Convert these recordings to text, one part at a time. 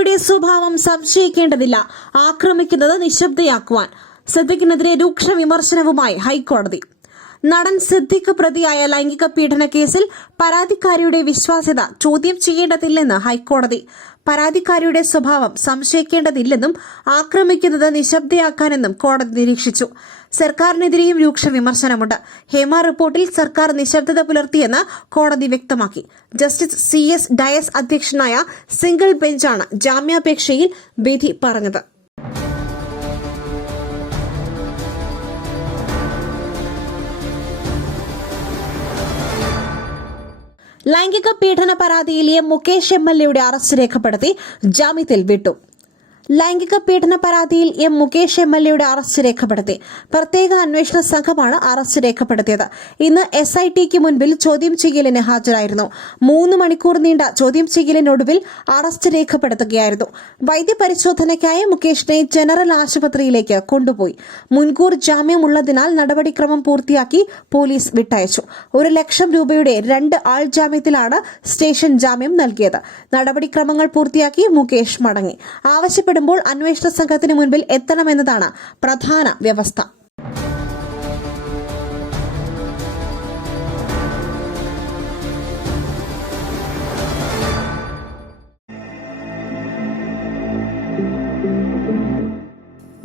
പരാതിക്കാരിയുടെ സ്വഭാവം സംശയിക്കേണ്ടതില്ല. ആക്രമിക്കുന്നത് നിശബ്ദയാക്കുവാൻ സിദ്ദിഖിനെതിരെ രൂക്ഷ വിമർശനവുമായി ഹൈക്കോടതി. നടൻ സിദ്ദിഖ് പ്രതിയായ ലൈംഗിക പീഡന കേസിൽ പരാതിക്കാരിയുടെ വിശ്വാസ്യത ചോദ്യം ചെയ്യേണ്ടതില്ലെന്ന് ഹൈക്കോടതി. പരാതിക്കാരിയുടെ സ്വഭാവം സംശയിക്കേണ്ടതില്ലെന്നും ആക്രമിക്കുന്നത് നിശബ്ദയാക്കാനെന്നും കോടതി നിരീക്ഷിച്ചു. സർക്കാരിനെതിരെയും രൂക്ഷ വിമർശനമുണ്ട്. ഹേമ റിപ്പോർട്ടിൽ സർക്കാർ നിശബ്ദത പുലർത്തിയെന്ന് കോടതി വ്യക്തമാക്കി. ജസ്റ്റിസ് സി എസ് ഡയസ് അധ്യക്ഷനായ സിംഗിൾ ബെഞ്ചാണ് ജാമ്യാപേക്ഷയിൽ വിധി പറഞ്ഞത്. ലൈംഗിക പീഡന പരാതിയിലെ മുകേഷ് എം എൽ എയുടെ അറസ്റ്റ് രേഖപ്പെടുത്തി ജാമ്യത്തിൽ വിട്ടു ലൈംഗിക പീഡന പരാതിയിൽ എം മുകേഷ് എം എൽ എയുടെ അറസ്റ്റ് രേഖപ്പെടുത്തി. പ്രത്യേക അന്വേഷണ സംഘമാണ് അറസ്റ്റ് രേഖപ്പെടുത്തിയത്. ഇന്ന് എസ് ഐ ടിക്ക് മുൻപിൽ ചോദ്യം ചെയ്യലിന് ഹാജരായിരുന്നു. മൂന്ന് മണിക്കൂർ നീണ്ട ചോദ്യം ചെയ്യലിനൊടുവിൽ അറസ്റ്റ് രേഖപ്പെടുത്തുകയായിരുന്നു. വൈദ്യപരിശോധനയ്ക്കായി മുകേഷിനെ ജനറൽ ആശുപത്രിയിലേക്ക് കൊണ്ടുപോയി. മുൻകൂർ ജാമ്യമുള്ളതിനാൽ നടപടിക്രമം പൂർത്തിയാക്കി പോലീസ് വിട്ടയച്ചു. ഒരു ലക്ഷം രൂപയുടെ രണ്ട് ആൾ ജാമ്യത്തിലാണ് സ്റ്റേഷൻ ജാമ്യം നൽകിയത്. നടപടിക്രമങ്ങൾ പൂർത്തിയാക്കി മുകേഷ് മടങ്ങി. ആവശ്യപ്പെടുമ്പോൾ അന്വേഷണ സംഘത്തിന് മുൻപിൽ എത്തണമെന്നതാണ് പ്രധാന വ്യവസ്ഥ.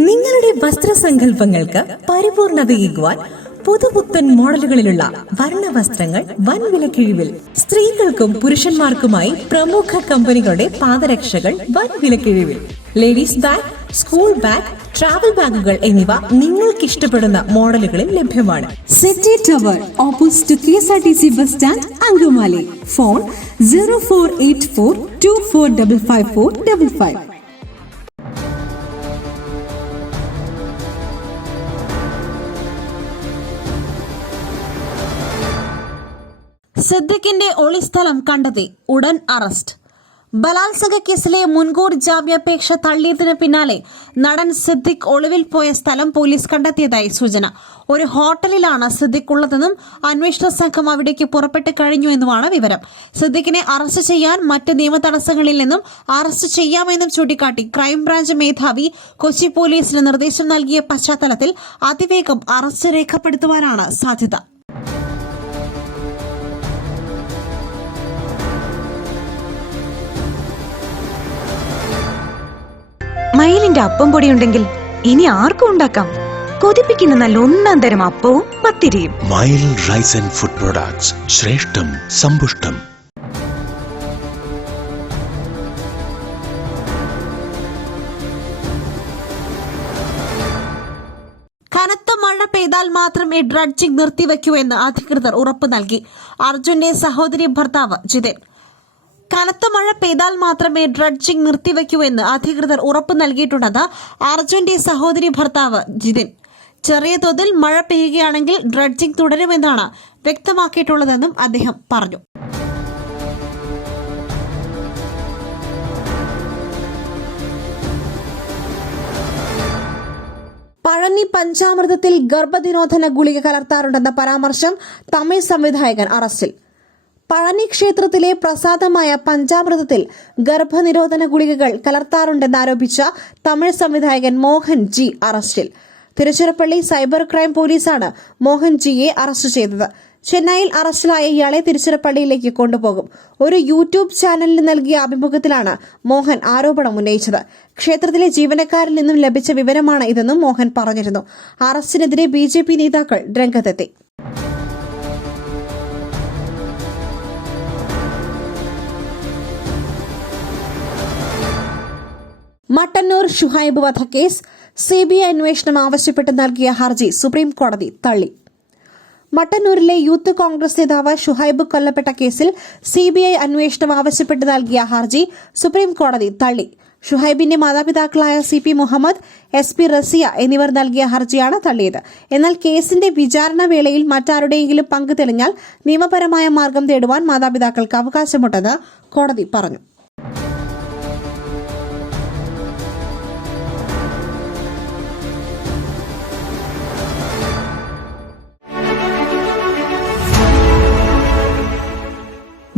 നിങ്ങളുടെ വസ്ത്രസങ്കല്പങ്ങൾക്ക് പരിപൂർണതയേകുവാൻ പുതുപുത്തൻ മോഡലുകളിലുള്ള വർണ വസ്ത്രങ്ങൾ വൻ വിലക്കിഴിവിൽ സ്ത്രീകൾക്കും പുരുഷന്മാർക്കുമായി പ്രമുഖ കമ്പനികളുടെ പാദരക്ഷകൾ വൻ വിലക്കിഴിവിൽ ladies bag school bag travel ബാഗുകൾ എന്നിവ നിങ്ങൾക്ക് ഇഷ്ടപ്പെടുന്ന മോഡലുകളിൽ ലഭ്യമാണ്. City tower opposite K S R T C bus stand Angamaly. Phone zero four eight four two four double five four double five. സിദ്ദിഖിന്റെ ഒളിസ്ഥലം കണ്ടെത്തി. ഉടൻ അറസ്റ്റ്. ബലാത്സംഗ കേസിലെ മുൻകൂർ ജാമ്യാപേക്ഷ തള്ളിയതിന് പിന്നാലെ നടൻ സിദ്ദിഖ് ഒളിവിൽ പോയ സ്ഥലം പോലീസ് കണ്ടെത്തിയതായി സൂചന. ഒരു ഹോട്ടലിലാണ് സിദ്ദിഖ് ഉള്ളതെന്നും അന്വേഷണ സംഘം അവിടേക്ക് പുറപ്പെട്ട് കഴിഞ്ഞു എന്നുമാണ് വിവരം. സിദ്ദിഖിനെ അറസ്റ്റ് ചെയ്യാൻ മറ്റ് നിയമ തടസ്സങ്ങളിൽ നിന്നും അറസ്റ്റ് ചെയ്യാമെന്നും ചൂണ്ടിക്കാട്ടി ക്രൈംബ്രാഞ്ച് മേധാവി കൊച്ചി പോലീസിന് നിർദ്ദേശം നൽകിയ പശ്ചാത്തലത്തിൽ അതിവേഗം അറസ്റ്റ് രേഖപ്പെടുത്തുവാനാണ് സാധ്യത. മയിലിന്റെ അപ്പം പൊടി ഉണ്ടെങ്കിൽ ഇനി ആർക്കും ഉണ്ടാക്കാം. കൊതിപ്പിക്കുന്ന നല്ല ഒന്നാം തരം അപ്പവും പത്തിരിയും. Mile rice and food products ശ്രേഷ്ഠം സമ്പുഷ്ടം. കനത്ത മഴ പെയ്താൽ മാത്രമേ ഡ്രഡ്ജിംഗ് നിർത്തിവെക്കൂ എന്ന് അധികൃതർ ഉറപ്പ് നൽകി. അർജുന്റെ സഹോദരി ഭർത്താവ് ജിതൻ. കനത്ത മഴ പെയ്താൽ മാത്രമേ ഡ്രഡ്ജിംഗ് നിർത്തിവെക്കൂ എന്ന് അധികൃതർ ഉറപ്പ് നൽകിയിട്ടുണ്ടെന്ന് അർജുന്റെ സഹോദരി ഭർത്താവ് ജിതിൻ. ചെറിയ തോതിൽ മഴ പെയ്യുകയാണെങ്കിൽ ഡ്രഡ്ജിംഗ് തുടരുമെന്നാണ് വ്യക്തമാക്കിയിട്ടുള്ളതെന്നും അദ്ദേഹം പറഞ്ഞു. പഴനി പഞ്ചാമൃതത്തിൽ ഗർഭനിരോധന ഗുളിക കലർത്താറുണ്ടെന്ന പരാമർശം തമിഴ് സംവിധായകൻ അറസ്റ്റിൽ. പഴനി ക്ഷേത്രത്തിലെ പ്രസാദമായ പഞ്ചാമൃതത്തിൽ ഗർഭനിരോധന ഗുളികകൾ കലർത്താറുണ്ടെന്ന് ആരോപിച്ച തമിഴ് സംവിധായകൻ മോഹൻ ജി അറസ്റ്റിൽ. തിരുച്ചിറപ്പള്ളി സൈബർ ക്രൈം പോലീസാണ് മോഹൻ ജിയെ അറസ്റ്റ് ചെയ്തത്. ചെന്നൈയിൽ അറസ്റ്റിലായ ഇയാളെ തിരുച്ചിറപ്പള്ളിയിലേക്ക് കൊണ്ടുപോകും. ഒരു യൂട്യൂബ് ചാനലിന് നൽകിയ അഭിമുഖത്തിലാണ് മോഹൻ ആരോപണം ഉന്നയിച്ചത്. ക്ഷേത്രത്തിലെ ജീവനക്കാരിൽ നിന്നും ലഭിച്ച വിവരമാണ് ഇതെന്നും മോഹൻ പറഞ്ഞിരുന്നു. അറസ്റ്റിനെതിരെ ബിജെപി നേതാക്കൾ രംഗത്തെത്തി. മട്ടന്നൂർ ഷുഹൈബ് വധക്കേസ് സി ബി ഐ അന്വേഷണം ആവശ്യപ്പെട്ട് നൽകിയ ഹർജി സുപ്രീം കോടതി തള്ളി. മട്ടന്നൂരിലെ യൂത്ത് കോൺഗ്രസ് നേതാവ് ഷുഹൈബ് കൊല്ലപ്പെട്ട കേസിൽ സിബിഐ അന്വേഷണം ആവശ്യപ്പെട്ട് നൽകിയ ഹർജി സുപ്രീം കോടതി തള്ളി. ഷുഹൈബിന്റെ മാതാപിതാക്കളായ C P Muhammad S P Razia എന്നിവർ നൽകിയ ഹർജിയാണ് തള്ളിയത്. എന്നാൽ കേസിന്റെ വിചാരണ വേളയിൽ മറ്റാരുടെയെങ്കിലും പങ്ക് തെളിഞ്ഞാൽ നിയമപരമായ മാർഗം തേടുവാൻ മാതാപിതാക്കൾക്ക് അവകാശമുണ്ടെന്ന് കോടതി പറഞ്ഞു.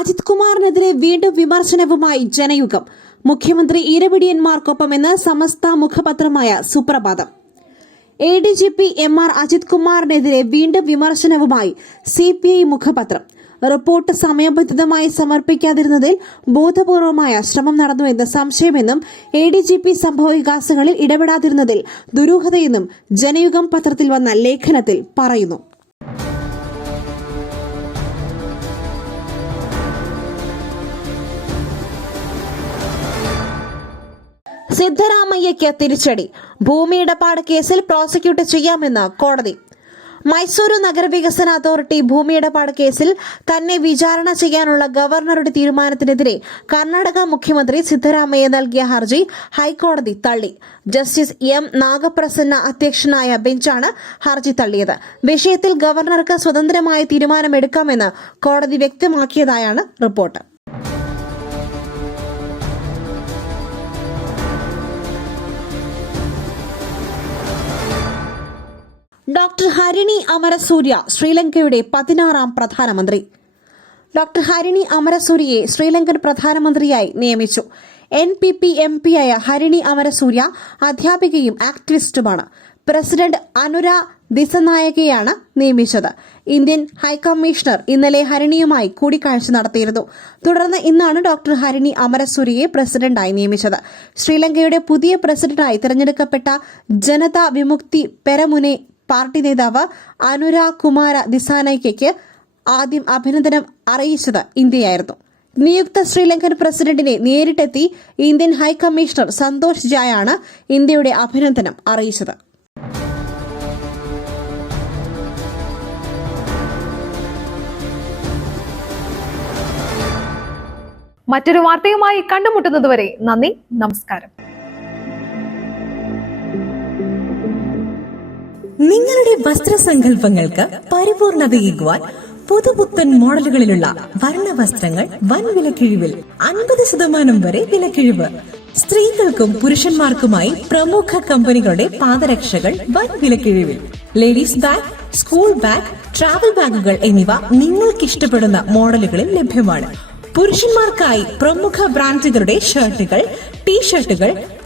Ajith കുമാറിനെതിരെ വീണ്ടും വിമർശനവുമായി ജനയുഗം. മുഖ്യമന്ത്രി ഇരപിടിയന്മാർക്കൊപ്പമെന്ന് Samastha മുഖപത്രമായ Suprabhatham. A D G P M R Ajith കുമാറിനെതിരെ വീണ്ടും വിമർശനവുമായി സി പി ഐ മുഖപത്രം. റിപ്പോർട്ട് സമയബന്ധിതമായി സമർപ്പിക്കാതിരുന്നതിൽ ബോധപൂർവമായ ശ്രമം നടന്നുവെന്ന് സംശയമെന്നും എ ഡി ജി പി സംഭവവികാസങ്ങളിൽ ഇടപെടാതിരുന്നതിൽ ദുരൂഹതയെന്നും ജനയുഗം പത്രത്തിൽ വന്ന ലേഖനത്തിൽ പറയുന്നു. സിദ്ധരാമയ്യയ്ക്ക് തിരിച്ചടി. ഭൂമി ഇടപാട് കേസിൽ പ്രോസിക്യൂട്ട് ചെയ്യാമെന്ന് കോടതി. മൈസൂരു നഗരവികസന അതോറിറ്റി ഭൂമി ഇടപാട് കേസിൽ തന്നെ വിചാരണ ചെയ്യാനുള്ള ഗവർണറുടെ തീരുമാനത്തിനെതിരെ കർണാടക മുഖ്യമന്ത്രി സിദ്ധരാമയ്യ നൽകിയ ഹർജി ഹൈക്കോടതി തള്ളി. ജസ്റ്റിസ് എം നാഗപ്രസന്ന അധ്യക്ഷനായ ബെഞ്ചാണ് ഹർജി തള്ളിയത്. വിഷയത്തിൽ ഗവർണർക്ക് സ്വതന്ത്രമായ തീരുമാനമെടുക്കാമെന്ന് കോടതി വ്യക്തമാക്കിയതായാണ് റിപ്പോർട്ട്. ഡോക്ടർ ഹരിണി അമരസൂര്യ ശ്രീലങ്കയുടെ പതിനാറാം പ്രധാനമന്ത്രി. ഡോക്ടർ ഹരിണി അമരസൂര്യയെ ശ്രീലങ്കൻ പ്രധാനമന്ത്രിയായി നിയമിച്ചു. എൻ പി പി എം പിയായ ഹരിണി അമരസൂര്യ അധ്യാപികയും ആക്ടിവിസ്റ്റുമാണ്. പ്രസിഡന്റ് അനുര ദിസനായകയാണ് നിയമിച്ചത്. ഇന്ത്യൻ ഹൈക്കമ്മീഷണർ ഇന്നലെ ഹരിണിയുമായി കൂടിക്കാഴ്ച നടത്തിയിരുന്നു. തുടർന്ന് ഇന്നാണ് ഡോക്ടർ ഹരിണി അമരസൂരിയെ പ്രസിഡന്റായി നിയമിച്ചത്. ശ്രീലങ്കയുടെ പുതിയ പ്രസിഡന്റായി തിരഞ്ഞെടുക്കപ്പെട്ട ജനതാ വിമുക്തി പെരമുനെ പാർട്ടി നേതാവ് അനുരാഗ് കുമാര ദിസാനയ്ക്ക് ആദ്യം അഭിനന്ദനം അറിയിച്ചത് ഇന്ത്യയായിരുന്നു. നിയുക്ത ശ്രീലങ്കൻ പ്രസിഡന്റിനെ നേരിട്ടെത്തി ഇന്ത്യൻ ഹൈക്കമ്മീഷണർ സന്തോഷ് ജായാണ് ഇന്ത്യയുടെ അഭിനന്ദനം അറിയിച്ചത്. മറ്റൊരു വാർത്തയുമായി കണ്ടുമുട്ടുന്നതുവരെ നന്ദി നമസ്കാരം. നിങ്ങളുടെ വസ്ത്രസങ്കല്പങ്ങൾക്ക് പരിപൂർണതയേകുവാൻ പുതുപുത്തൻ മോഡലുകളിലുള്ള വർണ വസ്ത്രങ്ങൾ വൻ വിലക്കിഴിവിൽ അൻപത് ശതമാനം വരെ വിലക്കിഴിവ്. സ്ത്രീകൾക്കും പുരുഷന്മാർക്കുമായി പ്രമുഖ കമ്പനികളുടെ പാദരക്ഷകൾ വൻ വിലക്കിഴിവിൽ. Ladies bag school bag travel ബാഗുകൾ എന്നിവ നിങ്ങൾക്ക് ഇഷ്ടപ്പെടുന്ന മോഡലുകളിൽ ലഭ്യമാണ്. പുരുഷന്മാർക്കായി പ്രമുഖ ബ്രാൻഡുകളുടെ ഷർട്ടുകൾ ടീഷർട്ടുകൾ